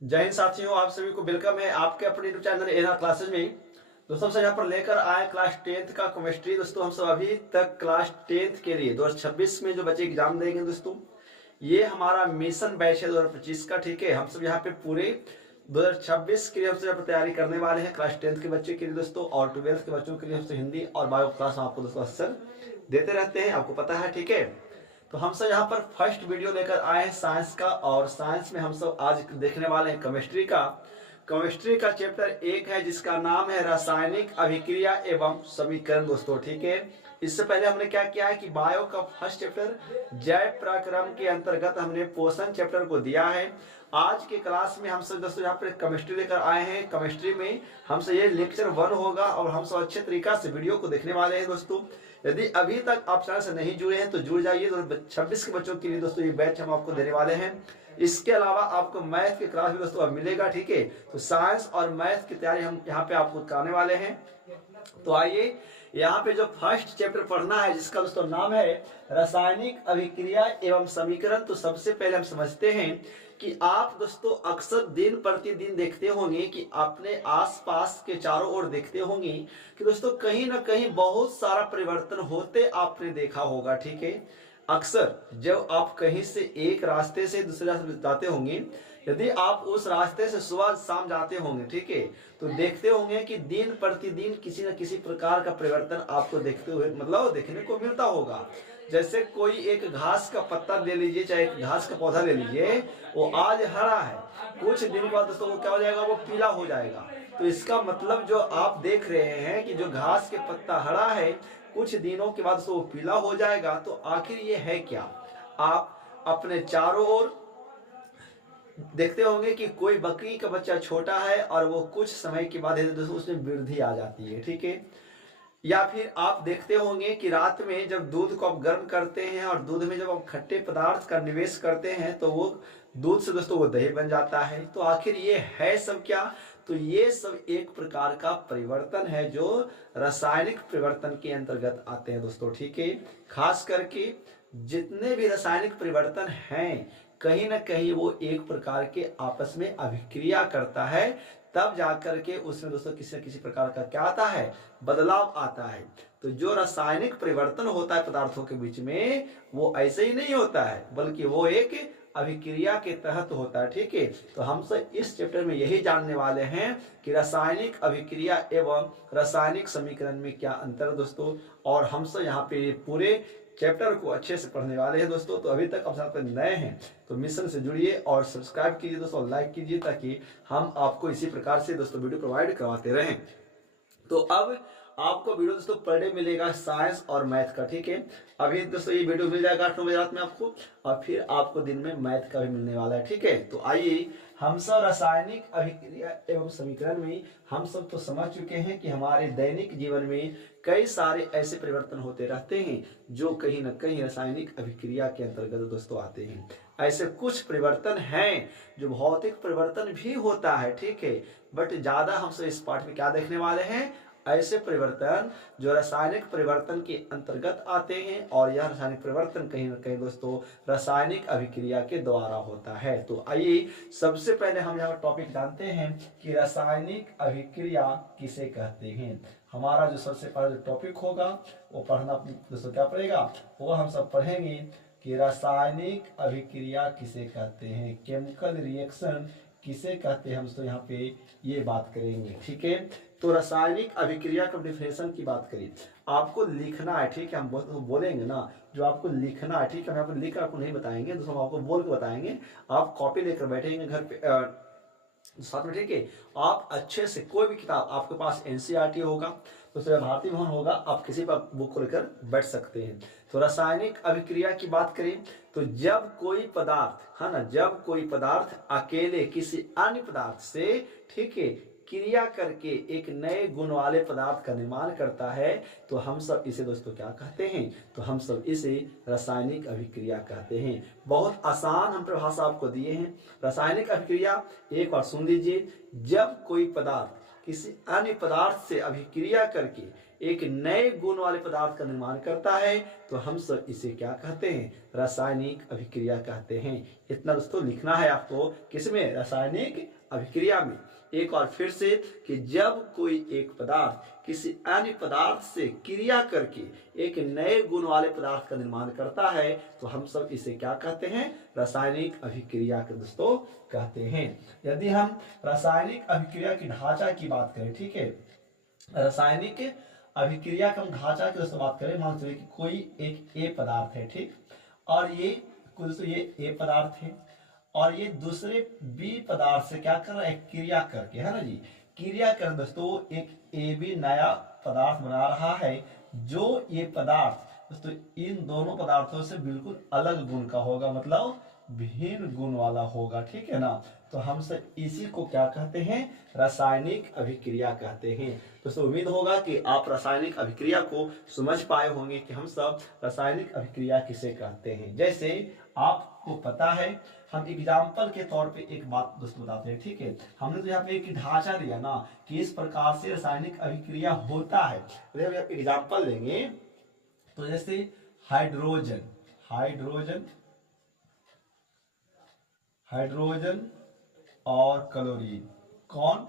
जय हिंद साथियों, आप सभी को वेलकम है आपके अपने यूट्यूब चैनल एना क्लासेज में। दोस्तों से यहाँ पर लेकर आए क्लास 10th का केमिस्ट्री। दोस्तों हम सब अभी तक क्लास 10th के लिए 2026 में जो बच्चे एग्जाम देंगे दोस्तों, ये हमारा मिशन बैच है 2025 का। ठीक है, हम सब यहाँ पे पूरे 2026 के लिए हमसे यहाँ पर तैयारी करने वाले हैं क्लास 10th के बच्चे के लिए दोस्तों, और 12th के बच्चों के लिए हमसे हिंदी और बायो क्लास आपको दोस्तों अक्सर देते रहते हैं, आपको पता है। ठीक है, तो हम सब यहाँ पर फर्स्ट वीडियो लेकर आए हैं साइंस का, और साइंस में हम सब आज देखने वाले हैं केमिस्ट्री का। केमिस्ट्री का चैप्टर 1 है जिसका नाम है रासायनिक अभिक्रिया एवं समीकरण दोस्तों। ठीक है, इससे पहले हमने क्या किया है कि बायो का फर्स्ट चैप्टर जैव प्रक्रम के अंतर्गत हमने पोषण चैप्टर को दिया है। आज के क्लास में हम सब दोस्तों यहाँ पर केमिस्ट्री लेकर आए हैं। केमिस्ट्री में हमसे ये लेक्चर 1 होगा और हम सब अच्छे तरीका से वीडियो को देखने वाले हैं दोस्तों। यदि अभी तक आप चैनल से नहीं जुड़े हैं तो जुड़ जाइए। 2026 के बच्चों के लिए दोस्तों ये बैच हम आपको देने वाले हैं। इसके अलावा आपको मैथ की क्लास भी दोस्तों अब मिलेगा। ठीक है, तो साइंस और मैथ की तैयारी हम यहाँ पे आपको कराने वाले हैं। तो आइए यहाँ पे जो फर्स्ट चैप्टर पढ़ना है जिसका दोस्तों नाम है रासायनिक अभिक्रिया एवं समीकरण। तो सबसे पहले हम समझते हैं कि आप दोस्तों अक्सर दिन प्रतिदिन देखते होंगे कि अपने आसपास के चारों ओर देखते होंगे कि दोस्तों कहीं ना कहीं बहुत सारा परिवर्तन होते आपने देखा होगा। ठीक है, अक्सर जब आप कहीं से एक रास्ते से दूसरे रास्ते जाते होंगे, यदि आप उस रास्ते से सुबह शाम जाते होंगे, ठीक है, तो देखते होंगे कि दिन प्रतिदिन किसी न किसी प्रकार का परिवर्तन आपको देखते हुए मतलब देखने को मिलता होगा। जैसे कोई एक घास का पत्ता ले लीजिए, चाहे एक घास का पौधा ले लीजिए, वो आज हरा है, कुछ दिन बाद दोस्तों वो क्या हो जाएगा, वो पीला हो जाएगा। तो इसका मतलब जो आप देख रहे हैं कि जो घास के पत्ता हरा है, कुछ दिनों के बाद वो पीला हो जाएगा। तो आखिर ये है क्या? आप अपने चारों ओर देखते होंगे कि कोई बकरी का बच्चा छोटा है और वो कुछ समय के बाद दोस्तों उसमें वृद्धि आ जाती है। ठीक है, या फिर आप देखते होंगे कि रात में जब दूध को आप गर्म करते हैं और दूध में जब आप खट्टे पदार्थ का निवेश करते हैं तो वो दूध से दोस्तों वो दही बन जाता है। तो आखिर ये है सब क्या? तो ये सब एक प्रकार का परिवर्तन है जो रासायनिक परिवर्तन के अंतर्गत आते हैं दोस्तों। ठीक है, खास करके जितने भी रासायनिक परिवर्तन हैं कहीं ना कहीं वो एक प्रकार के आपस में अभिक्रिया करता है, तब जाकर के उसमें दोस्तों किसी न किसी प्रकार का क्या आता है, बदलाव आता है। तो जो रासायनिक परिवर्तन होता है पदार्थों के बीच में वो ऐसे ही नहीं होता है, बल्कि वो एक अभिक्रिया के तहत होता है। ठीक है, तो हम सब इस चैप्टर में यही जानने वाले हैं कि रासायनिक अभिक्रिया एवं रासायनिक समीकरण में क्या अंतर दोस्तों, और हम सब यहाँ पे पूरे चैप्टर को अच्छे से पढ़ने वाले हैं दोस्तों। तो अभी तक आप चैनल पर नए हैं तो मिशन से जुड़िए और सब्सक्राइब कीजिए दोस्तों, लाइक कीजिए, ताकि हम आपको इसी प्रकार से दोस्तों वीडियो प्रोवाइड करवाते रहें। तो अब आपको वीडियो दोस्तों पर डे मिलेगा साइंस और मैथ का। ठीक है, अभी दोस्तों ये वीडियो मिल जाएगा 8-9 बजे रात में आपको, और फिर आपको दिन में मैथ का भी मिलने वाला है। ठीक है, तो आइए हम सब रासायनिक अभिक्रिया एवं समीकरण में हम सब तो समझ चुके हैं कि हमारे दैनिक जीवन में कई सारे ऐसे परिवर्तन होते रहते हैं जो कहीं ना कहीं रासायनिक अभिक्रिया के अंतर्गत दोस्तों आते हैं। ऐसे कुछ परिवर्तन हैं जो भौतिक परिवर्तन भी होता है। ठीक है, बट ज्यादा हम सब इस पाठ में क्या देखने वाले हैं, ऐसे परिवर्तन जो रासायनिक परिवर्तन के अंतर्गत आते हैं, और यह रासायनिक परिवर्तन कहीं ना कहीं दोस्तों रासायनिक अभिक्रिया के द्वारा होता है। तो आइए सबसे पहले हम यहाँ टॉपिक जानते हैं कि रासायनिक अभिक्रिया किसे कहते हैं। हमारा जो सबसे पहला टॉपिक होगा वो पढ़ना दोस्तों क्या पड़ेगा, वो हम सब पढ़ेंगे कि रासायनिक अभिक्रिया किसे कहते हैं, केमिकल रिएक्शन किसे कहते हैं, हम तो यहाँ पे ये बात करेंगे। ठीक है, तो रासायनिक अभिक्रिया का डिफिनेशन की बात करें, आपको लिखना है। ठीक है, हम बोलेंगे ना जो आपको लिखना है। ठीक है, हम यहाँ पर लिख कर आपको नहीं बताएंगे, दोस्तों हम आपको बोल के बताएंगे। आप कॉपी लेकर बैठेंगे घर पे साथ में। ठीक है, आप अच्छे से कोई भी किताब, आपके पास एनसीईआरटी होगा तो उसमें भारती भवन होगा, आप किसी पर बुक को लेकर बैठ सकते हैं। तो रासायनिक अभिक्रिया की बात करें तो जब कोई पदार्थ है ना, जब कोई पदार्थ अकेले किसी अन्य पदार्थ से, ठीक है, क्रिया करके एक नए गुण वाले पदार्थ का निर्माण करता है, तो हम सब इसे दोस्तों क्या कहते हैं, तो हम सब इसे रासायनिक अभिक्रिया कहते हैं। बहुत आसान हम परिभाषा आपको दिए हैं। रासायनिक अभिक्रिया एक बार सुन लीजिए, जब कोई पदार्थ किसी अन्य पदार्थ से अभिक्रिया करके एक नए गुण वाले पदार्थ का निर्माण करता है तो हम सब इसे क्या कहते हैं, रासायनिक अभिक्रिया कहते हैं। इतना दोस्तों लिखना है आपको, किसमें, रासायनिक अभिक्रिया में। एक और फिर से कि जब कोई एक पदार्थ किसी अन्य पदार्थ से क्रिया करके एक नए गुण वाले पदार्थ का निर्माण करता है तो हम सब इसे क्या कहते हैं, रासायनिक अभिक्रिया के दोस्तों कहते हैं। यदि हम रासायनिक अभिक्रिया की ढांचा की बात करें, ठीक है, रासायनिक अभिक्रिया का हम ढांचा की दोस्तों बात करें, मान लीजिए कि कोई एक ए पदार्थ है, ठीक, और ये दोस्तों ये ए पदार्थ है और ये दूसरे बी पदार्थ से क्या कर रहा है, क्रिया करके, है ना जी, क्रिया कर दोस्तों एक ए बी नया पदार्थ बना रहा है, जो ये पदार्थ दोस्तों इन दोनों पदार्थों से बिल्कुल अलग गुण का होगा, मतलब भिन्न गुण वाला होगा, ठीक है ना। तो हम सब इसी को क्या कहते हैं, रासायनिक अभिक्रिया कहते हैं। दोस्तों उम्मीद होगा कि आप रासायनिक अभिक्रिया को समझ पाए होंगे कि हम सब रासायनिक अभिक्रिया किसे कहते हैं। जैसे आपको पता है, हम एग्जाम्पल के तौर पे एक बात दोस्तों बताते हैं, ठीक है, हमने तो यहाँ पे एक ढांचा दिया ना कि इस प्रकार से रासायनिक अभिक्रिया होता है। तो हम एग्जाम्पल लेंगे, तो जैसे हाइड्रोजन, हाइड्रोजन हाइड्रोजन और क्लोरीन, कौन,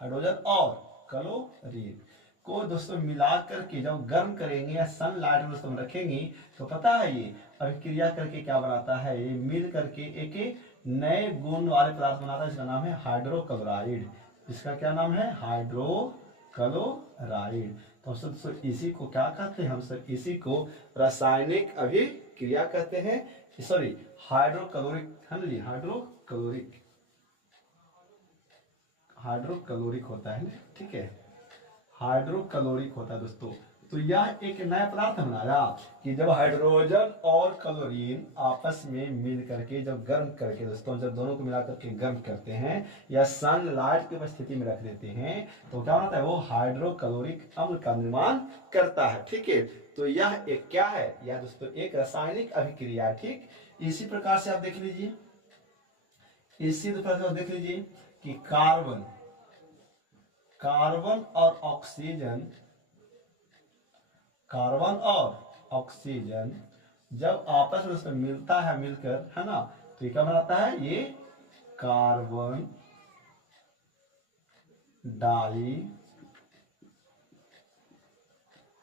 हाइड्रोजन और क्लोरीन को दोस्तों मिला करके जब गर्म करेंगे या सनलाइट में दोस्तों रखेंगे तो पता है ये अभिक्रिया करके क्या बनाता है, ये मिल करके एक नए गुण वाले पदार्थ बनाता है, इसका नाम है हाइड्रोक्लोराइड। इसका क्या नाम है, हाइड्रोक्लोराइड। तो हम सब इसी को क्या कहते हैं, हम सब इसी को रासायनिक अभिक्रिया कहते हैं, सॉरी हाइड्रोक्लोरिक, है ना जी, हाइड्रोक्लोरिक, हाइड्रोक्लोरिक होता है, ठीक है, हाइड्रोक्लोरिक होता है दोस्तों। तो यह एक नया पदार्थ बनाया कि जब हाइड्रोजन और क्लोरीन आपस में मिल करके जब गर्म करके दोस्तों, जब दोनों को मिलाकर के गर्म करते हैं या सनलाइट की उपस्थिति में रख देते हैं तो क्या होता है, वो हाइड्रोक्लोरिक अम्ल का निर्माण करता है, ठीक है। तो यह एक क्या है, यह दोस्तों एक रासायनिक अभिक्रिया है, ठीक। इसी प्रकार से आप देख लीजिए, इसी प्रकार से आप देख लीजिए कि कार्बन, कार्बन और ऑक्सीजन, कार्बन और ऑक्सीजन जब आपस में उसमें मिलता है, मिलकर, है ना, तो ये क्या बनाता है, ये कार्बन डाई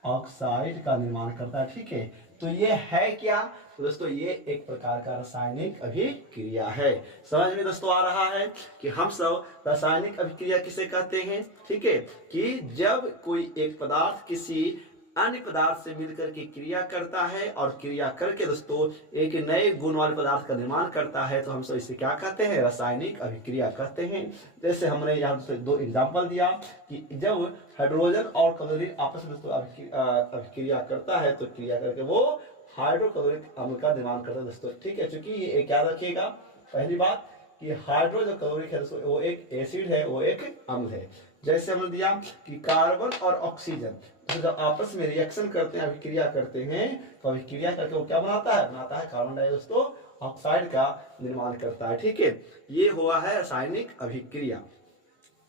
ऑक्साइड का निर्माण करता है, ठीक है। तो ये है क्या, तो दोस्तों ये एक प्रकार का रासायनिक अभिक्रिया है। समझ में दोस्तों आ रहा है कि हम सब रासायनिक अभिक्रिया किसे कहते हैं, ठीक है, कि जब कोई एक पदार्थ किसी अन्य पदार्थ से मिलकर के क्रिया करता है और क्रिया करके दोस्तों एक नए गुण वाले पदार्थ का निर्माण करता है तो हम सब इसे क्या कहते हैं, रासायनिक अभिक्रिया कहते हैं। जैसे हमने यहाँ से दो एग्जांपल दिया कि जब हाइड्रोजन और क्लोरीन आपस में दोस्तों अभिक्रिया करता है तो क्रिया करके वो हाइड्रोक्लोरिक अम्ल का निर्माण करता है दोस्तों, ठीक है। चूंकि ये क्या रखिएगा, पहली बात कि हाइड्रोजन क्लोरिक है दोस्तों, वो एक एसिड है, वो एक अम्ल है। जैसे हमने दिया कि कार्बन और ऑक्सीजन तो जब आपस में रिएक्शन करते हैं, अभिक्रिया करते हैं तो अभिक्रिया करके वो क्या बनाता है, बनाता है कार्बन डाइऑक्साइड ऑक्साइड का निर्माण करता है, ठीक है। ये हुआ है रासायनिक अभिक्रिया।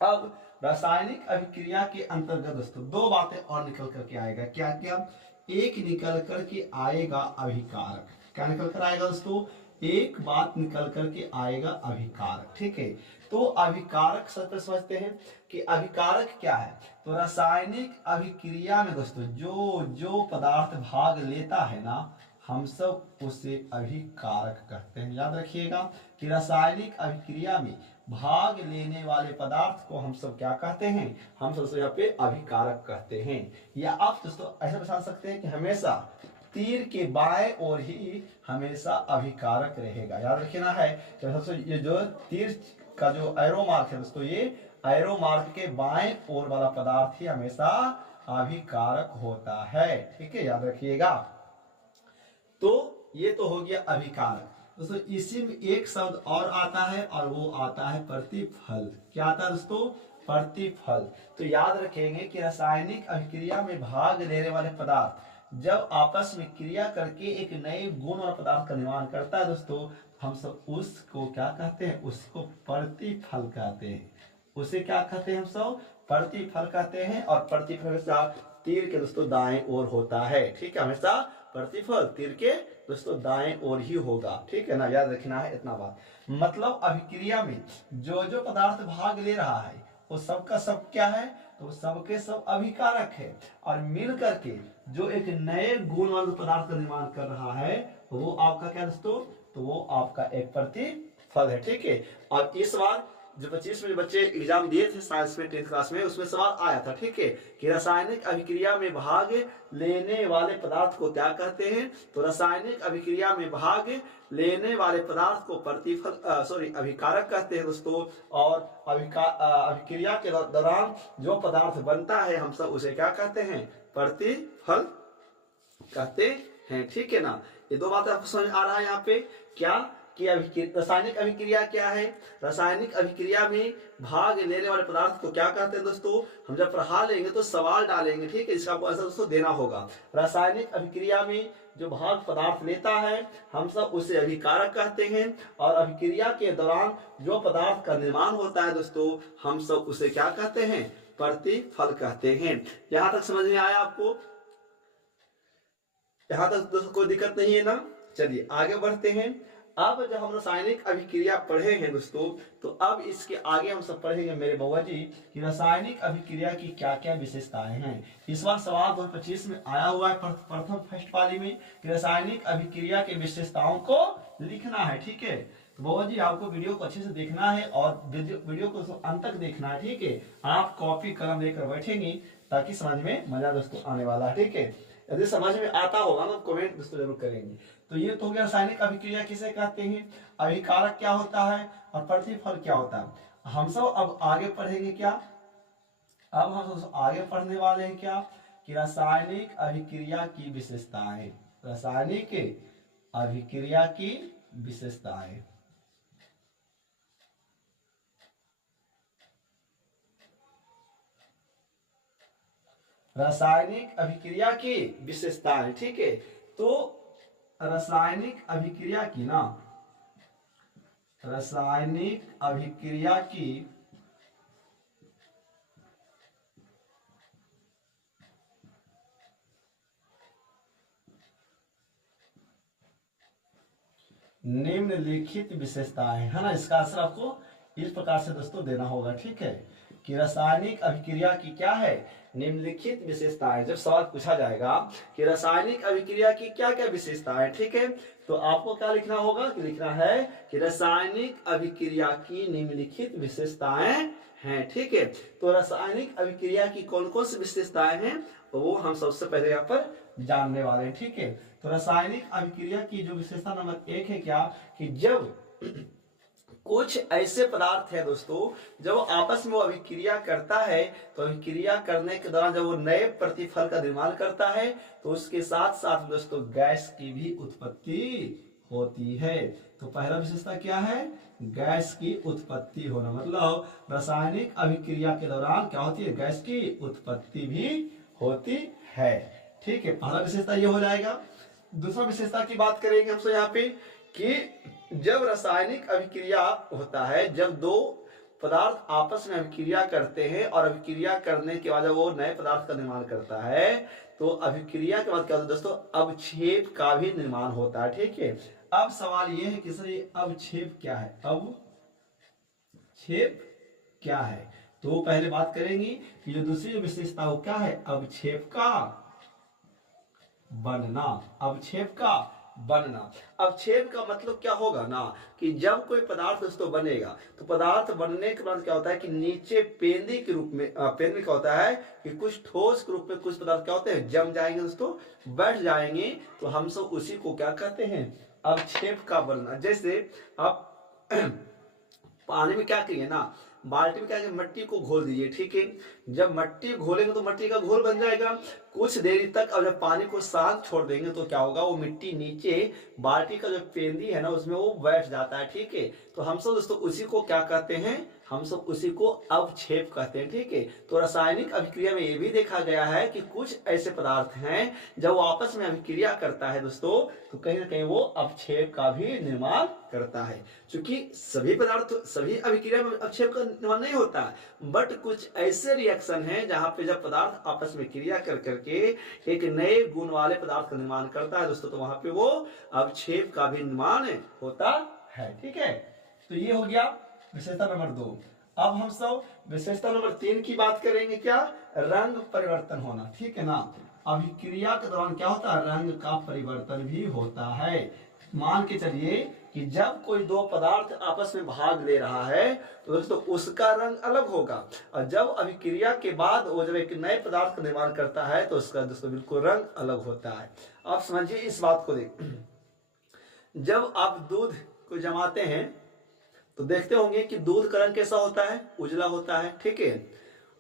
अब रासायनिक अभिक्रिया के अंतर्गत दोस्तों दो बातें और निकल करके आएगा, क्या क्या, एक निकल करके आएगा अभिकारक, क्या निकल कर आएगा दोस्तों, एक बात निकल करके आएगा अभिकारक, ठीक है। तो अभिकारक सबसे समझते हैं कि अभिकारक क्या है। तो रासायनिक अभिक्रिया में दोस्तों जो जो पदार्थ भाग लेता है ना, हम सब उसे अभिकारक कहते हैं। याद रखिएगा कि रासायनिक अभिक्रिया में भाग लेने वाले पदार्थ को हम सब क्या कहते हैं, हम सब यहाँ पे अभिकारक कहते हैं। या आप दोस्तों ऐसा बता सकते हैं कि हमेशा तीर के बाएं ओर ही हमेशा अभिकारक रहेगा। याद रखना है तो ये जो तीर का जो एरो मार्क है दोस्तों, ये एरो मार्क के बाएं ओर वाला पदार्थ ही हमेशा अभिकारक होता है, ठीक है, याद रखिएगा। तो ये तो हो गया अभिकारक। दोस्तों इसी में एक शब्द और आता है और वो आता है प्रतिफल। क्या आता है दोस्तों, प्रतिफल। तो याद रखेंगे कि रासायनिक अभिक्रिया में भाग लेने वाले पदार्थ जब आपस में क्रिया करके एक नए गुण और पदार्थ का निर्माण करता है दोस्तों, हम सब उसको क्या कहते हैं, उसको प्रतिफल कहते हैं। उसे क्या कहते हैं, हम सब प्रतिफल कहते हैं। और प्रतिफल तीर के दोस्तों दाएं ओर होता है। ठीक है, हमेशा प्रतिफल तीर के दोस्तों दाएं ओर ही होगा। ठीक है ना, याद रखना है इतना बात। मतलब अभिक्रिया में जो जो पदार्थ भाग ले रहा है वो सबका सब क्या है, तो सबके सब अभिकारक है, और मिल करके जो एक नए गुणवान पदार्थ का निर्माण कर रहा है वो आपका क्या दोस्तों, तो वो आपका एक प्रतिफल है। ठीक है, और इस बार जो 25 में जो बच्चे एग्जाम दिए थे साइंस में 10th क्लास में, उसमें सवाल आया था। ठीक है, कि रासायनिक अभिक्रिया में भाग लेने वाले पदार्थ को क्या कहते हैं, तो रासायनिक अभिक्रिया में भाग लेने वाले पदार्थ को प्रतिफल अभिकारक कहते हैं दोस्तों। और अभिक्रिया के दौरान जो पदार्थ बनता है हम सब उसे क्या कहते हैं, प्रतिफल कहते हैं। ठीक है ना, ये दो बातें आपको समझ आ रहा है यहाँ पे क्या, कि रासायनिक अभिक्रिया क्या है, रासायनिक अभिक्रिया में भाग लेने वाले पदार्थ को क्या कहते हैं दोस्तों। हम जब पढ़ा लेंगे तो सवाल डालेंगे। ठीक है, इसका आंसर दोस्तों देना होगा। रासायनिक अभिक्रिया में जो भाग पदार्थ लेता है हम सब उसे अभिकारक कहते हैं, और अभिक्रिया के दौरान जो पदार्थ का निर्माण होता है दोस्तों हम सब उसे क्या कहते हैं, प्रतिफल कहते हैं। यहां तक समझ में आया आपको, यहां तक दोस्तों कोई दिक्कत नहीं है ना। चलिए आगे बढ़ते हैं। अब जब हम रासायनिक अभिक्रिया पढ़े हैं दोस्तों, तो अब इसके आगे हम सब पढ़ेंगे मेरे बउआ जी कि रासायनिक अभिक्रिया की क्या क्या विशेषताएं हैं। इस बार सवाल 2025 में आया हुआ है प्रथम फर्स्ट पाली में कि रासायनिक अभिक्रिया की विशेषताओं को लिखना है। ठीक है, तो बउआ जी आपको वीडियो को अच्छे से देखना है और वीडियो को अंत तक देखना है। ठीक है, आप कॉपी कलम लेकर बैठेंगे ताकि समझ में मजा दोस्तों आने वाला है। ठीक है, यदि समझ में आता होगा ना कमेंट दोस्तों जरूर करेंगे। तो ये तो हो गया रासायनिक अभिक्रिया किसे कहते हैं, अभिकारक क्या होता है और प्रतिफल क्या होता है। हम सब अब आगे पढ़ेंगे क्या, अब हम सब आगे पढ़ने वाले हैं क्या, कि रासायनिक अभिक्रिया की विशेषताएं, रासायनिक अभिक्रिया की विशेषताएं। रासायनिक अभिक्रिया की विशेषताएं। ठीक है, तो रासायनिक अभिक्रिया की ना, रासायनिक अभिक्रिया की निम्नलिखित विशेषताएं है ना। इसका आंसर आपको इस प्रकार से दोस्तों देना होगा। ठीक है, कि रासायनिक अभिक्रिया की क्या है, निम्नलिखित विशेषताएं। जब सवाल पूछा जाएगा कि रासायनिक अभिक्रिया की क्या क्या विशेषताएं, ठीक है, तो आपको क्या लिखना होगा, कि लिखना है कि रासायनिक अभिक्रिया की निम्नलिखित विशेषताएं हैं। ठीक है, तो रासायनिक अभिक्रिया की कौन कौन सी विशेषताएं हैं तो वो हम सबसे पहले यहाँ पर जानने वाले हैं। ठीक है, तो रासायनिक अभिक्रिया की जो विशेषता नंबर 1 है क्या, कि जब कुछ ऐसे पदार्थ है दोस्तों जब आपस में वो अभिक्रिया करता है, तो अभिक्रिया करने के दौरान जब वो नए प्रतिफल का निर्माण करता है तो उसके साथ साथ दोस्तों गैस की भी उत्पत्ति होती है। तो पहला विशेषता क्या है, गैस की उत्पत्ति होना। मतलब रासायनिक अभिक्रिया के दौरान क्या होती है, गैस की उत्पत्ति भी होती है। ठीक है, पहला विशेषता ये हो जाएगा। दूसरा विशेषता की बात करेंगे हमसे यहाँ पे कि जब रासायनिक अभिक्रिया होता है, जब दो पदार्थ आपस में अभिक्रिया करते हैं और अभिक्रिया करने के बाद जब वो नए पदार्थ का निर्माण करता है तो अभिक्रिया के बाद क्या होता है दोस्तों, अवक्षेप का भी निर्माण होता है। ठीक है, अब सवाल ये है कि सर ये अवक्षेप क्या है, अवक्षेप क्या है। तो पहले बात करेंगे कि जो दूसरी विशेषता वो क्या है, अवक्षेप का बनना। अवक्षेप का बनना, अवक्षेप का मतलब क्या होगा ना, कि जब कोई पदार्थ दोस्तों बनेगा तो पदार्थ बनने के बाद क्या होता है कि नीचे पेंदी के रूप में, पेंदी क्या होता है कि कुछ ठोस के रूप में कुछ पदार्थ क्या होते हैं जम जाएंगे दोस्तों, बैठ जाएंगे, तो हम सब उसी को क्या कहते हैं, अवक्षेप का बनना। जैसे आप पानी में क्या करिए ना, बाल्टी में क्या करिए, मट्टी को घोल दीजिए। ठीक है, जब मट्टी घोलेंगे तो मट्टी का घोल बन जाएगा कुछ देरी तक, और जब पानी को शांत छोड़ देंगे तो क्या होगा, वो मिट्टी नीचे बाल्टी का जो पेंदी है ना उसमें वो बैठ जाता है। ठीक है, तो हम सब दोस्तों उसी को क्या कहते हैं, हम सब उसी को अवक्षेप कहते हैं। ठीक है, तो रासायनिक अभिक्रिया में ये भी देखा गया है कि कुछ ऐसे पदार्थ हैं जब वो आपस में अभिक्रिया करता है दोस्तों, तो कहीं ना कहीं वो अवक्षेप का भी निर्माण करता है। क्योंकि सभी पदार्थ, सभी अभिक्रिया में अवक्षेप का निर्माण नहीं होता, बट कुछ ऐसे रिएक्शन हैं जहां पे जब पदार्थ आपस में क्रिया कर करके एक नए गुण वाले पदार्थ का निर्माण करता है दोस्तों, तो वहां पे वो अवक्षेप का भी निर्माण होता है। ठीक है, तो ये हो गया विशेषता नंबर 2। अब हम सब विशेषता नंबर 3 की बात करेंगे, क्या? रंग परिवर्तन होना। ठीक है ना, अभिक्रिया के दौरान क्या होता है? रंग का परिवर्तन भी होता है। मान के चलिए कि जब कोई दो पदार्थ आपस में भाग ले रहा है तो दोस्तों उसका रंग अलग होगा, और जब अभिक्रिया के बाद वो जब एक नए पदार्थ का निर्माण करता है तो उसका दोस्तों बिल्कुल रंग अलग होता है। आप समझिए इस बात को। देख, जब आप दूध को जमाते हैं तो देखते होंगे कि दूध का रंग कैसा होता है? उजला होता है। ठीक है,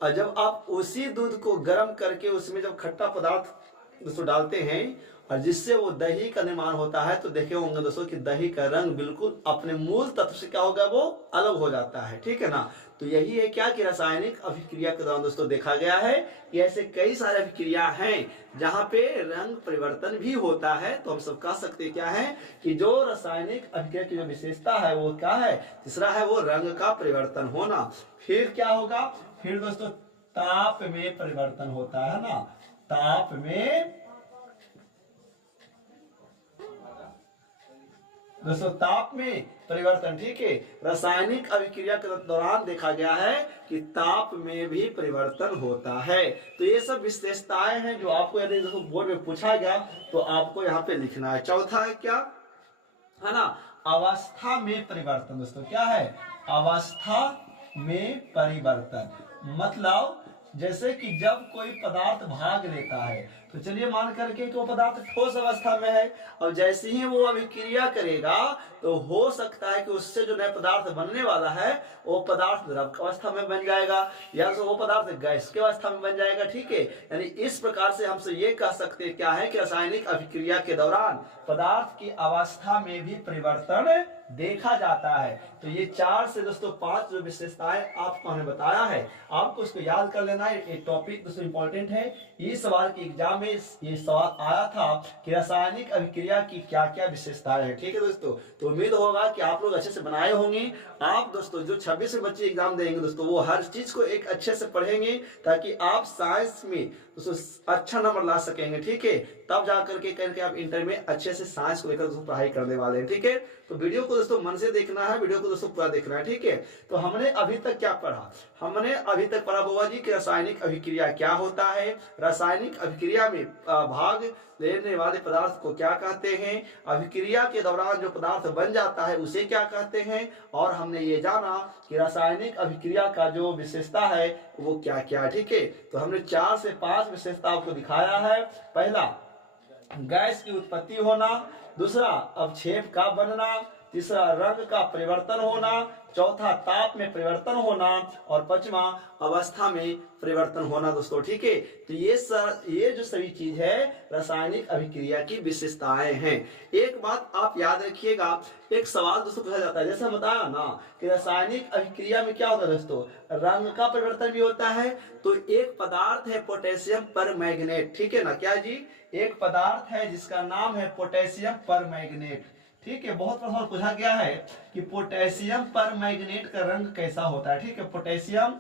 और जब आप उसी दूध को गर्म करके उसमें जब खट्टा पदार्थ दोस्तों डालते हैं और जिससे वो दही का निर्माण होता है, तो देखे होंगे दोस्तों कि दही का रंग बिल्कुल अपने मूल तत्व से क्या होगा? वो अलग हो जाता है। ठीक है ना, तो यही है क्या कि रासायनिक अभिक्रिया के दौरान दोस्तों देखा गया है कि ऐसे कई सारे अभिक्रिया हैं जहां पे रंग परिवर्तन भी होता है। तो हम सब कह सकते क्या है कि जो रासायनिक अभिक्रिया की जो विशेषता है वो क्या है? तीसरा है वो रंग का परिवर्तन होना। फिर क्या होगा? फिर दोस्तों ताप में परिवर्तन होता है ना, ताप में दोस्तों ताप में परिवर्तन। ठीक है, रासायनिक अभिक्रिया के दौरान देखा गया है कि ताप में भी परिवर्तन होता है। तो ये सब विशेषताएं हैं जो आपको यदि बोर्ड में पूछा गया तो आपको यहाँ पे लिखना है। चौथा है क्या? है ना, अवस्था में परिवर्तन। दोस्तों क्या है? अवस्था में परिवर्तन मतलब जैसे कि जब कोई पदार्थ भाग लेता है तो चलिए मान करके कि वो पदार्थ ठोस अवस्था में है, और जैसे ही वो अभिक्रिया करेगा तो हो सकता है कि उससे जो नया पदार्थ बनने वाला है वो पदार्थ द्रव अवस्था में बन जाएगा, या तो वो पदार्थ गैस की अवस्था में बन जाएगा। ठीक है, यानी इस प्रकार से हमसे ये कह सकते हैं क्या है कि रासायनिक अभिक्रिया के दौरान पदार्थ की अवस्था में भी परिवर्तन देखा जाता है। तो ये 4 से दोस्तों 5 जो विशेषताएं आपको हमने बताया है, आपको उसको याद कर लेना है। ये टॉपिक दोस्तों इंपॉर्टेंट है। ये सवाल की एग्जाम में ये सवाल आया था कि रासायनिक अभिक्रिया की क्या क्या विशेषताएं हैं। ठीक है दोस्तों, तो उम्मीद होगा कि आप लोग अच्छे से बनाए होंगे। आप दोस्तों जो 26 में बच्चे एग्जाम देंगे दोस्तों वो हर चीज को एक अच्छे से पढ़ेंगे ताकि आप साइंस में दोस्तों अच्छा नंबर ला सकेंगे। ठीक है, तब जाकर के आप इंटर में अच्छे से साइंस को लेकर दोस्तों पढ़ाई करने वाले हैं। ठीक है, तो वीडियो को दोस्तों मन से देखना है, वीडियो को दोस्तों पूरा देखना है। ठीक है, तो हमने अभी तक क्या पढ़ा? हमने अभी तक पढ़ा बुआ जी कि रासायनिक अभिक्रिया क्या होता है, रासायनिक अभिक्रिया में भाग लेने वाले पदार्थ को क्या कहते हैं, अभिक्रिया के दौरान जो पदार्थ बन जाता है उसे क्या कहते हैं, और हमने ये जाना कि रासायनिक अभिक्रिया का जो विशेषता है वो क्या क्या। ठीक है, तो हमने 4 से 5 विशेषता आपको दिखाया है। पहला गैस की उत्पत्ति होना, दूसरा अवक्षेप का बनना, तीसरा रंग का परिवर्तन होना, चौथा ताप में परिवर्तन होना, और पांचवा अवस्था में परिवर्तन होना दोस्तों। ठीक है, तो ये जो सभी चीज है रासायनिक अभिक्रिया की विशेषताएं हैं। एक बात आप याद रखिएगा, एक सवाल दोस्तों पूछा जाता है, जैसे हम बताया ना कि रासायनिक अभिक्रिया में क्या होता है दोस्तों? रंग का परिवर्तन भी होता है। तो एक पदार्थ है पोटेशियम परमैंगनेट। ठीक है ना, क्या जी? एक पदार्थ है जिसका नाम है पोटेशियम परमैंगनेट। ठीक है, बहुत प्रश्न पूछा गया है कि पोटेशियम परमैंगनेट का रंग कैसा होता है। ठीक है, पोटेशियम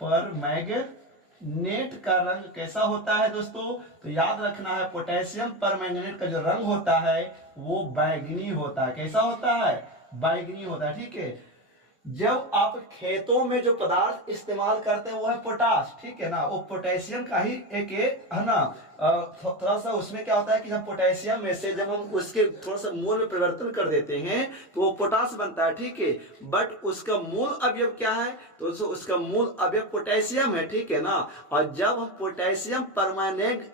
परमैंगनेट का रंग कैसा होता है दोस्तों? तो याद रखना है पोटेशियम परमैंगनेट का जो रंग होता है वो बैंगनी होता है। कैसा होता है? बैंगनी होता है। ठीक है, जब आप खेतों में जो पदार्थ इस्तेमाल करते हैं वो है पोटाश। ठीक है ना, वो पोटेशियम का ही एक है ना, थोड़ा सा उसमें क्या होता है कि हम पोटेशियम में से जब हम उसके थोड़ा सा मूल में परिवर्तन कर देते हैं तो वो पोटाश बनता है। ठीक है, बट उसका मूल अवयव क्या है? तो उसका मूल अवयव पोटेशियम है। ठीक है ना, और जब हम पोटेशियम परमैंगनेट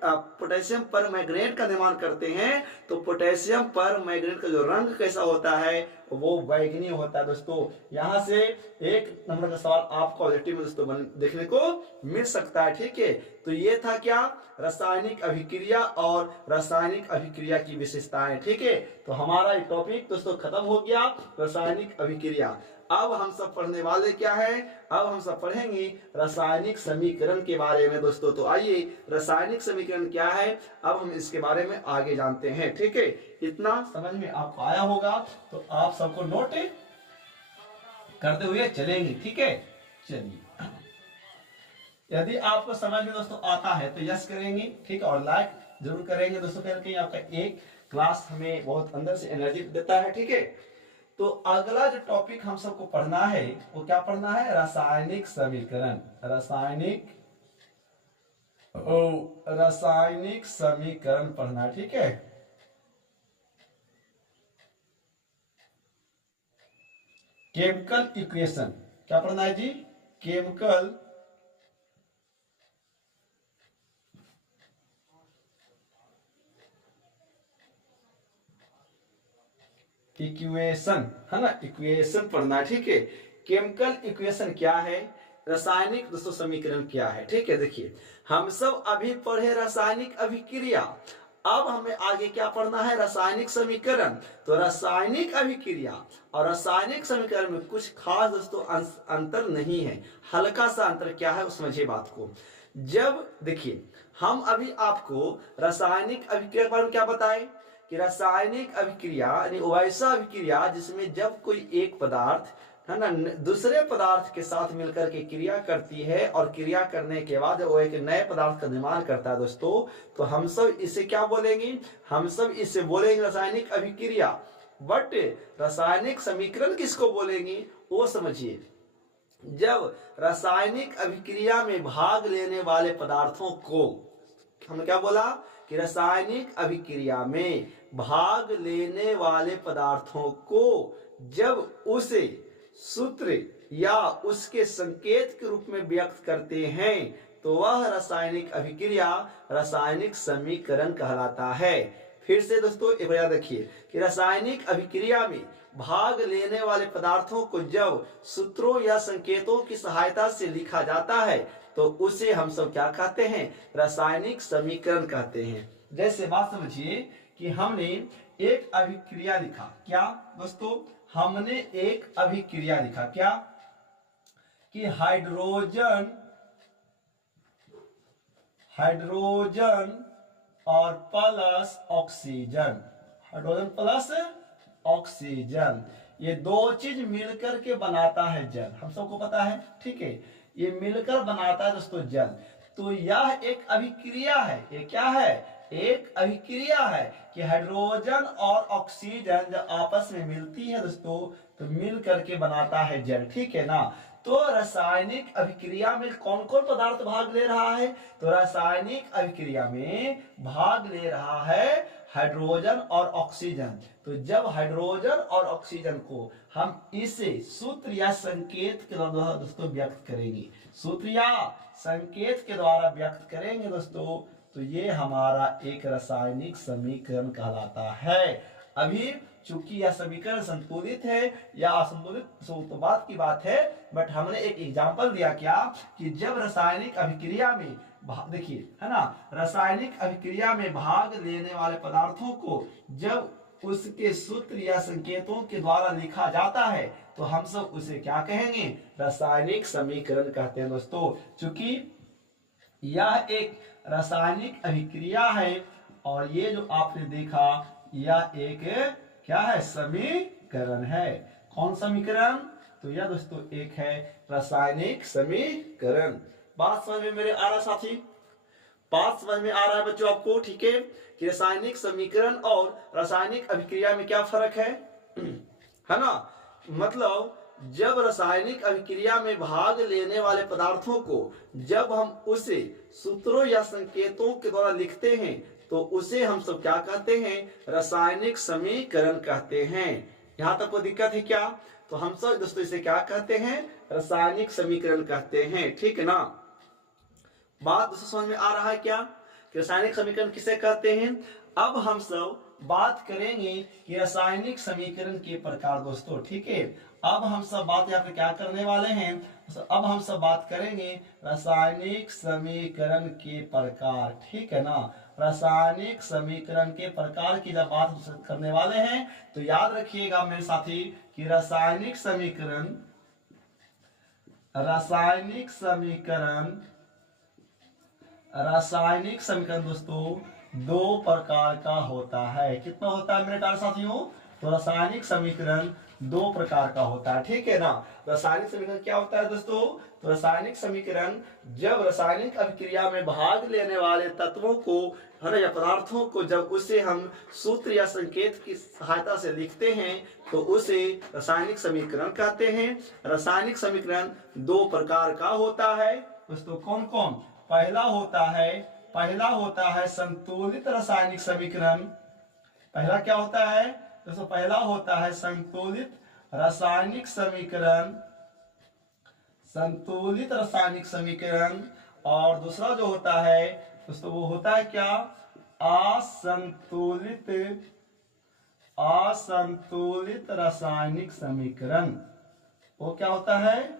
का निर्माण करते हैं तो पोटेशियम परमैंगनेट का जो रंग कैसा होता है वो बैंगनी होता है दोस्तों। यहाँ से एक नंबर का सवाल आपको ऑब्जेक्टिव में दोस्तों देखने को मिल सकता है। ठीक है, तो ये था क्या? रासायनिक रासायनिक अभिक्रिया और रासायनिक अभिक्रिया की विशेषताएं। ठीक है, तो हमारा ये टॉपिक दोस्तों खत्म हो गया, रासायनिक अभिक्रिया। अब हम सब पढ़ने वाले क्या है, अब हम सब पढ़ेंगे रासायनिक समीकरण के बारे में दोस्तों। तो आइए, रासायनिक समीकरण क्या है, अब हम इसके बारे में आगे जानते हैं। ठीक है, इतना समझ में आपको आया होगा, तो आप सबको नोट करते हुए चलेंगे। ठीक है, चलिए, यदि आपको समझ में दोस्तों आता है तो यस करेंगे, ठीक है, और लाइक जरूर करेंगे दोस्तों, करके आपका एक क्लास हमें बहुत अंदर से एनर्जी देता है। ठीक है, तो अगला जो टॉपिक हम सबको पढ़ना है वो क्या पढ़ना है, रासायनिक समीकरण। रासायनिक समीकरण पढ़ना है। ठीक है, केमिकल इक्वेशन क्या पढ़ना है जी, केमिकल इक्वेशन, है ना, इक्वेशन पढ़ना। ठीक है, केमिकल इक्वेशन क्या है, रासायनिक दोस्तों समीकरण क्या है। ठीक है, देखिए हम सब अभी पढ़े रासायनिक अभिक्रिया, अब हमें आगे क्या पढ़ना है, रासायनिक समीकरण। तो रासायनिक अभिक्रिया और रासायनिक समीकरण में कुछ खास दोस्तों अंतर नहीं है, हल्का सा अंतर। क्या है, उस समझिए बात को। जब देखिए हम अभी आपको रासायनिक अभिक्रिया के बारे में क्या बताए कि रासायनिक अभिक्रिया यानी वैसा अभिक्रिया जिसमें जब कोई एक पदार्थ, है ना, दूसरे पदार्थ के साथ मिलकर के क्रिया करती है और क्रिया करने के बाद वो एक नए पदार्थ का निर्माण करता है दोस्तों, तो हम सब इसे क्या बोलेंगे, हम सब इसे बोलेंगे रासायनिक अभिक्रिया। बट रासायनिक समीकरण किसको बोलेंगे वो समझिए। जब रासायनिक अभिक्रिया में भाग लेने वाले पदार्थों को, हमने क्या बोला कि रासायनिक अभिक्रिया में भाग लेने वाले पदार्थों को जब उसे सूत्र या उसके संकेत के रूप में व्यक्त करते हैं तो वह रासायनिक अभिक्रिया रासायनिक समीकरण कहलाता है। फिर से दोस्तों एक बार देखिए कि रासायनिक अभिक्रिया में भाग लेने वाले पदार्थों को जब सूत्रों या संकेतों की सहायता से लिखा जाता है तो उसे हम सब क्या कहते हैं, रासायनिक समीकरण कहते हैं। जैसे बात समझिए कि हमने एक अभिक्रिया लिखा, क्या दोस्तों, हमने एक अभिक्रिया लिखा, क्या कि हाइड्रोजन और plus oxygen, hydrogen plus oxygen, ये दो चीज मिलकर के बनाता है जल, हम सबको पता है। ठीक है, ये मिलकर बनाता है दोस्तों जल। तो यह एक अभिक्रिया है, ये क्या है, एक अभिक्रिया है कि हाइड्रोजन और ऑक्सीजन जब आपस में मिलती है दोस्तों तो मिल करके बनाता है जल। ठीक है ना, तो रासायनिक अभिक्रिया में कौन कौन पदार्थ भाग ले रहा है, तो रासायनिक अभिक्रिया में भाग ले रहा है हाइड्रोजन और ऑक्सीजन। तो जब हाइड्रोजन और ऑक्सीजन को हम इसे सूत्र या संकेत के द्वारा दोस्तों व्यक्त करेंगे, सूत्र या संकेत के द्वारा व्यक्त करेंगे दोस्तों, तो ये हमारा एक रासायनिक समीकरण कहलाता है। अभी चूंकि यह समीकरण संतुलित है या असंतुलित तो बात की बात है, बट हमने एक एग्जांपल दिया क्या कि जब रासायनिक अभिक्रिया में देखिए, है ना, रासायनिक अभिक्रिया में भाग लेने वाले पदार्थों को जब उसके सूत्र या संकेतों के द्वारा लिखा जाता है तो हम सब उसे क्या कहेंगे, रासायनिक समीकरण कहते हैं दोस्तों। चूंकि यह एक रासायनिक अभिक्रिया है और ये जो आपने देखा यह एक क्या है, समीकरण है। कौन समीकरण, तो यह दोस्तों एक है रासायनिक समीकरण। बात समझ में मेरे आ रहा साथी, बात समझ में आ रहा है बच्चों आपको। ठीक है, कि रासायनिक समीकरण और रासायनिक अभिक्रिया में क्या फर्क है ना, मतलब जब रासायनिक अभिक्रिया में भाग लेने वाले पदार्थों को जब हम उसे सूत्रों या संकेतों के द्वारा लिखते हैं तो उसे हम सब क्या कहते हैं, रासायनिक समीकरण कहते हैं। यहां तक कोई दिक्कत है क्या, तो हम सब दोस्तों इसे क्या कहते हैं, रासायनिक समीकरण कहते हैं। ठीक है ना, बात दोस्तों समझ में आ रहा है क्या कि रासायनिक समीकरण किसे कहते हैं। अब हम सब बात करेंगे कि रासायनिक समीकरण के प्रकार दोस्तों। ठीक है, अब हम सब बात यहाँ पे क्या करने वाले हैं, अब हम सब बात करेंगे रासायनिक समीकरण के प्रकार। ठीक है ना, रासायनिक समीकरण के प्रकार की जब बात करने वाले हैं तो याद रखिएगा मेरे साथी कि रासायनिक समीकरण दोस्तों दो प्रकार का होता है। कितना होता है मेरे प्यारे साथियों? तो रासायनिक समीकरण दो प्रकार का होता है, ठीक है ना। रासायनिक समीकरण क्या होता है दोस्तों? तो रासायनिक समीकरण जब रासायनिक अभिक्रिया में भाग लेने वाले तत्वों को है ना या पदार्थों को जब उसे हम सूत्र या संकेत की सहायता से लिखते हैं तो उसे रासायनिक समीकरण कहते हैं। रासायनिक समीकरण दो प्रकार का होता है दोस्तों। कौन कौन? पहला होता है संतुलित रासायनिक समीकरण। पहला क्या होता है दोस्तों? पहला होता है संतुलित रासायनिक समीकरण। और दूसरा जो होता है दोस्तों वो होता है क्या? असंतुलित रासायनिक समीकरण। वो क्या होता है?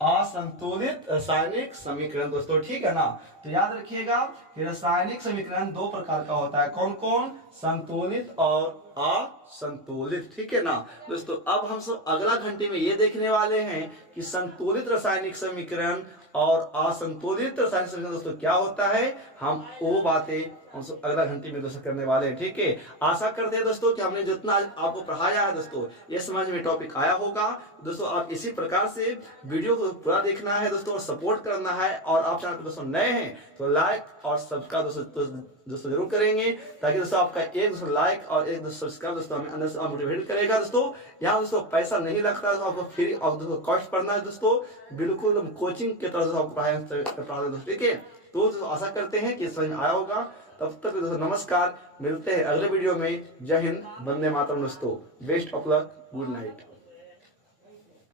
असंतुलित रासायनिक समीकरण दोस्तों, ठीक है ना। तो याद रखिएगा कि रासायनिक समीकरण दो प्रकार का होता है। कौन कौन? संतुलित और असंतुलित, ठीक है ना दोस्तों। अब हम सब अगला घंटे में ये देखने वाले हैं कि संतुलित रासायनिक समीकरण और असंतुलित रासायनिक समीकरण दोस्तों क्या होता है। हम वो बातें हम सब अगला घंटे में दोस्तों करने वाले हैं, ठीक है। आशा करते हैं दोस्तों कि हमने जितना आपको पढ़ाया है दोस्तों ये समझ में टॉपिक आया होगा। दोस्तों आप इसी प्रकार से वीडियो को पूरा देखना है दोस्तों और सपोर्ट करना है। और आप चैनल पर दोस्तों नए हैं तो लाइक और सब्सक्राइब दोस्तों जरूर करेंगे, ताकि दोस्तों आपका एक दोस्तों लाइक और एक दोस्तों सब्सक्राइब दोस्तों हमें अंदर से मोटिवेट करेगा दोस्तों। यहाँ दोस्तों पैसा नहीं लगता है, तो आपको फ्री ऑफ दोस्तों कॉस्ट पढ़ना है दोस्तों, बिल्कुल कोचिंग के तरह से आपको पढ़ाया दोस्तों, ठीक है। तो दोस्तों आशा करते हैं कि समझ में आया होगा। तब तक दोस्तों नमस्कार, मिलते हैं अगले वीडियो में। जय हिंद, वंदे मातरम दोस्तों, best of luck, good night.